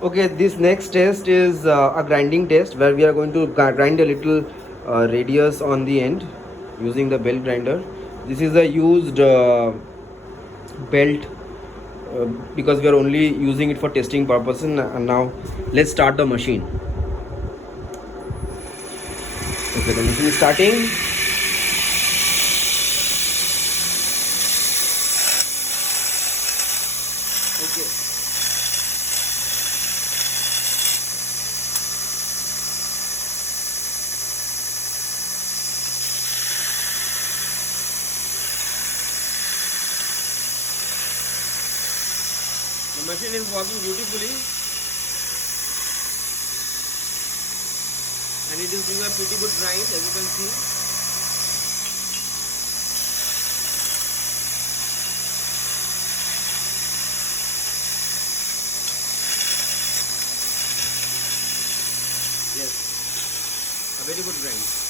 Okay, this next test is a grinding test where we are going to grind a little radius on the end using the belt grinder. This is a used belt uh, because we are only using it for testing purpose. And now let's start the machine. Okay, the machine is starting. Okay. The machine is working beautifully and it is doing a pretty good grind, as you can see. Yes, a very good grind.